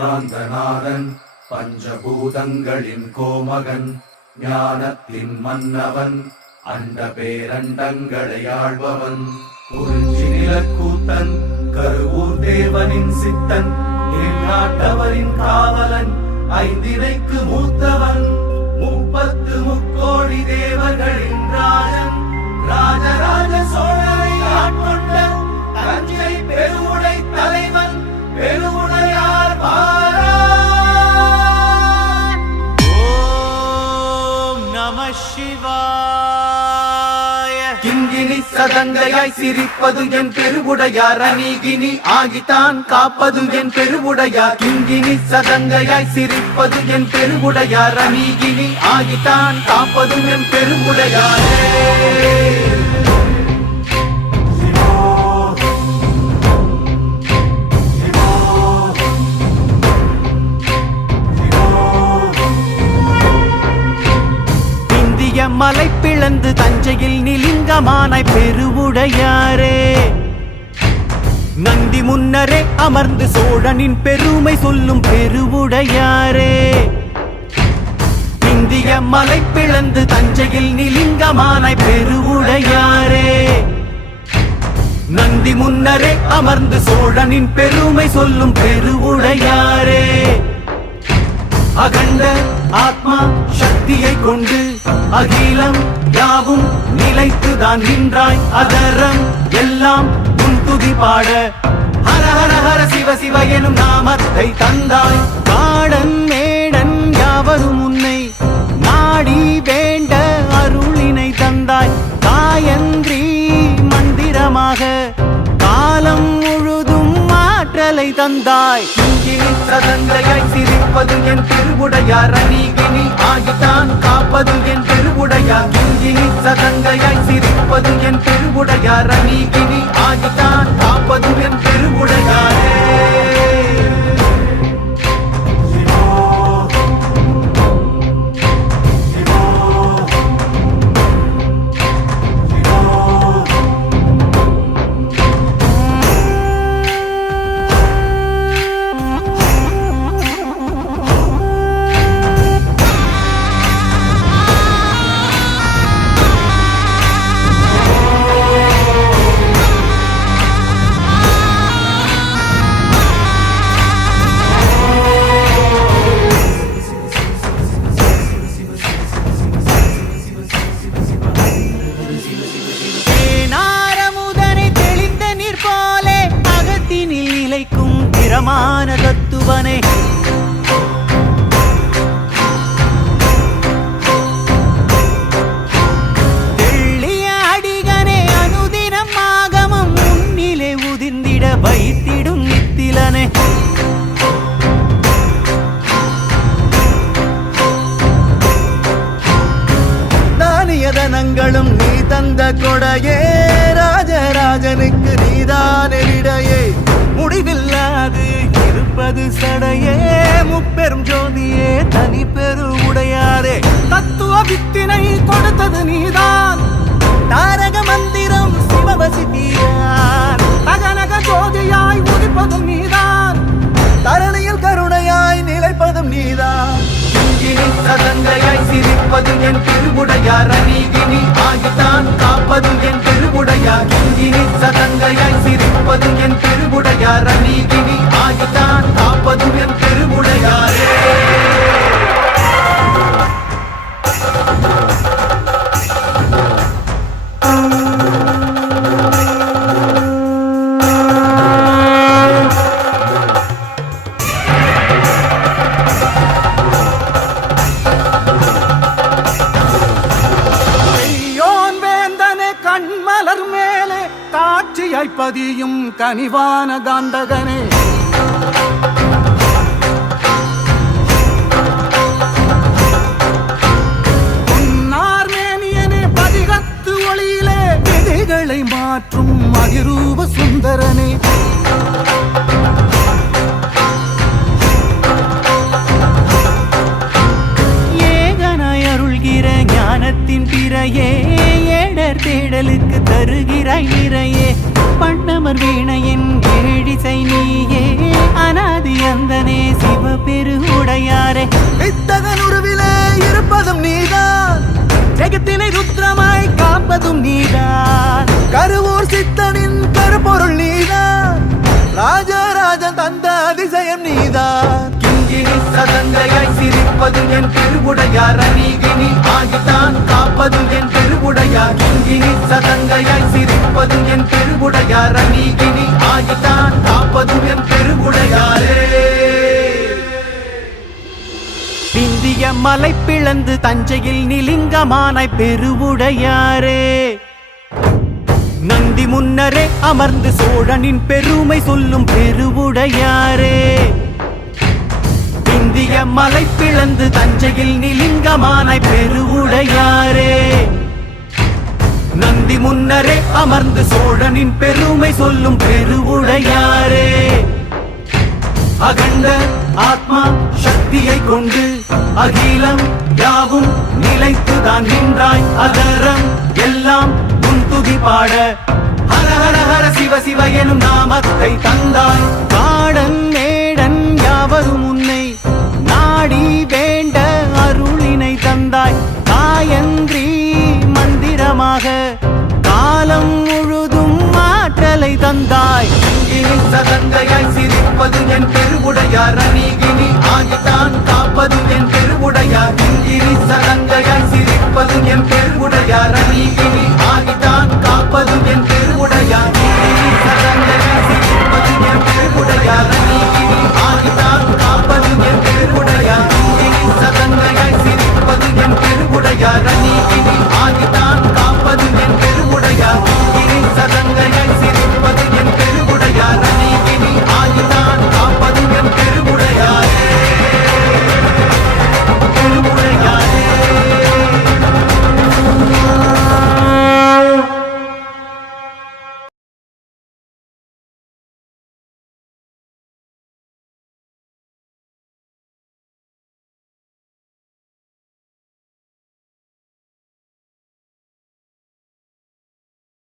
வேதாந்தநாதன் பஞ்சபூதங்களின் கோமகன் ஞானத்தின் மன்னவன் அண்ட பேரண்டங்களை ஆள்பவன் குறிஞ்சி நிலக்கூத்தன் கருவூர் தேவனின் சித்தன் நாட்டவரின் காவலன் ஐந்தினைக்கு மூத்தவன் முப்பத்து முக்கோடி தேவர்களின் ராஜன் ராஜராஜ சோழரை ஆட்கொண்ட தஞ்சை பெருவுடை தலைவன் பெருவுடையார் மாறான். ஓம் நம சிவாய. கிங்கினி சதங்கையாய் சிரிப்பது என் பெருவுடையார் அநீகினி ஆகித்தான் காப்பது என் பெருவுடையார். கிங்கினி சதங்கையாய் சிரிப்பது என் பெருவுடையார் அநீகினி ஆகித்தான் காப்பது என் பெருவுடையாரே. மலை பிளந்து தஞ்சையில் நிலிங்கமானாய் பெருவுடையாரே. நந்தி முன்னரே அமர்ந்து சோழனின் பெருமை சொல்லும் பெருவுடையாரே. இந்திய மலை பிளந்து தஞ்சையில் நிலிங்கமானாய் பெருவுடையாரே. நந்தி முன்னரே அமர்ந்து சோழனின் பெருமை சொல்லும் பெருவுடையாரே. அகண்ட ஆத்மா சக்தியை கொண்டு அகிலம் யாவும் நிலைத்துதான் நின்றாய். அதரம் எல்லாம் உன் துதி பாட ஹர ஹர ஹர சிவ சிவ எனும் நாமத்தை தந்தாய். காடன் மேடன் யாவரும் உன்னை நாடி வேண்ட அருளினை தந்தாய். காயந்திரி மந்திரமாக காலம் முழுதும் ஆற்றலை தந்தாய். கிங்கினி சதங்கையாய் சிரிப்பது என் பெருவுடையார் அநீகினி ஆகித்தான் காப்பது என் பெருவுடையார். கிங்கினி சதங்கையாய் சிரிப்பது என் பெருவுடையார் அநீகினி ஆகித்தான் காப்பது என் பெருவுடையாரே. பிரமாண தத்துவனே தெள்ளிய அடிகனே அனுதினம் ஆகமம் முன்னிலே உதிர்ந்திட வைத்திடும் நித்திலனே. தானியதனங்களும் நீ தந்த கொடையே ராஜராஜனுக்கு நீதானெரிடையே. முடிவில்லாது இருப்பது சடையே முப்பெரும் ஜோதியே தனி பெருவுடையாரே. தத்துவ வித்தினை கொடுத்தது நீதான் தாரக மந்திரம் சிவவசித்தியார். தகனக ஜோதியாய் உதிப்பதும் நீதான் தரணியில் கருணையாய் நிலைப்பதும் நீதான். கிங்கினி சதங்கையாய் சிரிப்பது என் பெருவுடையார் அநீகினி ஆகித்தான் காப்பது என் பெருவுடையார். கிங்கினி சதங்கையாய் சிரிப்பது என் பெருவுடையார் அநீகினி ஆகித்தான் காப்பது என் பெருவுடையாரே. கண்மலர் மேலே காட்சியாய் பதியும் கனிவான காந்தகனே. பொன்னார்மேனியனே பதிகத்து ஒளியிலே விதிகளை மாற்றும் அதிரூப சுந்தரனே. ஏகனாய் அருள்கிற ஞானத்தின் பிறையே ஏட பேர் தேடலுக்கு தருகிறாய் நிறையே பண்ணமர் வீணையின் ஏழிசை நீயே அனாதி அந்தனே சிவபெருவுடையாரே வித்தகன் உருவிலே இருப்பதும் நீதான் ஜெகத்தினை ருத்ரமாய் காப்பதும் நீதான் கருவூர் சித்தனின் கருப்பொருள் நீதான் ராஜராஜன் தந்த அதிசயம் நீதான் கிங்கினி சதங்கையாய் சிரிப்பது என் திருவுடையார் அநீகினி ஆகித்தான் காப்பது என் திருவுடையார் கிங்கினி சதங்கையாய் சிரிப்பது என் திருவுடையார் அநீகினி ஆகித்தான் காப்பது என் திருவுடையாரே பிந்திய மலை பிளந்து தஞ்சையில் நிலிங்கமானாய் பெருவுடையாரே நந்தி முன்னரே அமர்ந்து சோழனின் பெருமை சொல்லும் பெருவுடையாரே பிந்திய மலை பிளந்து தஞ்சையில் நிலிங்கமானாய் பெருவுடையாரே நந்தி முன்னரே அமர்ந்து சோழனின் பெருமை சொல்லும் பெருவுடையாரே அகண்ட ஆத்மா சக்தியை கொண்டு அகிலம் யாவும் நிலைத்துதான் நின்றாய் அதரம் எல்லாம் உன் துதி பாட ஹர ஹர ஹர சிவ சிவ எனும் நாமத்தை தந்தாய் காடன் மேடன் யாவரும் உன்னை நாடி வேண்ட அருளினை தந்தாய் காயன்றி மந்திரமாக காலம் முழுதும் ஆற்றலை தந்தாய் கிங்கினி சதங்கையாய் சிரிப்பது என் திருவுடையார் அநீகினி ஆகித்தான் காப்பது என் திருவுடையார் கிங்கினி சதங்கையாய் சிரிப்பது என் திருவுடையார் அநீகினி